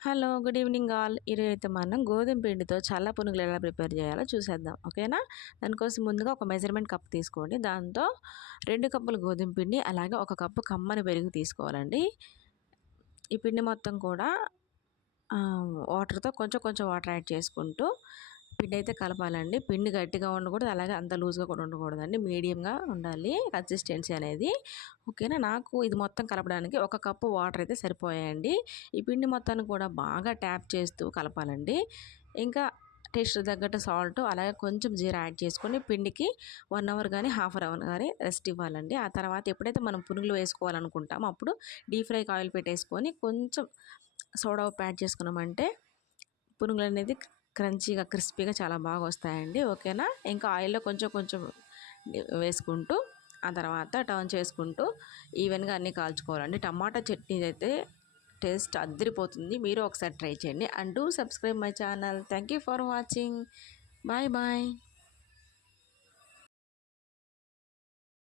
Hello good evening all. ఈరోజు అయితే మనం గోధుమ పిండితో చల్ల పునుగులు ఎలా ప్రిపేర్ చేయాలో చూసేద్దాం ఓకేనా? దానికోసం ముందుగా ఒక మెజర్మెంట్ కప్ తీసుకోండి. దాంతో రెండు కప్పులు గోధుమ పిండి అలాగే ఒక కప్పు కమ్మని పెరుగు తీసుకోవాలండి. ఈ పిండి మొత్తం కూడా వాటర్తో కొంచెం కొంచెం వాటర్ యాడ్ చేసుకుంటూ పిండి అయితే కలపాలండి. పిండి గట్టిగా ఉండకూడదు. అలాగే అంత లూజ్గా కూడా ఉండకూడదండి. మీడియంగా ఉండాలి కన్సిస్టెన్సీ అనేది. ఓకేనా? నాకు ఇది మొత్తం కలపడానికి ఒక కప్పు వాటర్ అయితే సరిపోయాయండి. ఈ పిండి మొత్తాన్ని కూడా బాగా ట్యాప్ చేస్తూ కలపాలండి. ఇంకా టేస్ట్ తగ్గట్టు సాల్ట్ అలాగే కొంచెం జీరా యాడ్ చేసుకొని పిండికి వన్ అవర్ కానీ హాఫ్ అన్ అవర్ కానీ రెస్ట్ ఇవ్వాలండి. ఆ తర్వాత ఎప్పుడైతే మనం పునుగులు వేసుకోవాలనుకుంటామో అప్పుడు డీప్ ఫ్రైకి ఆయిల్ పెట్టేసుకొని కొంచెం సోడా ఉప్పు యాడ్ చేసుకున్నామంటే పునుగులు అనేది క్రంచీగా క్రిస్పీగా చాలా బాగా వస్తాయండి. ఓకేనా? ఇంకా ఆయిల్లో కొంచెం కొంచెం వేసుకుంటూ ఆ తర్వాత టర్న్ చేసుకుంటూ ఈవెన్గా అన్నీ కాల్చుకోవాలండి. టమాటా చట్నీ అయితే టేస్ట్ అద్దరిపోతుంది. మీరు ఒకసారి ట్రై చేయండి. And do subscribe my channel. Thank you for watching. Bye bye.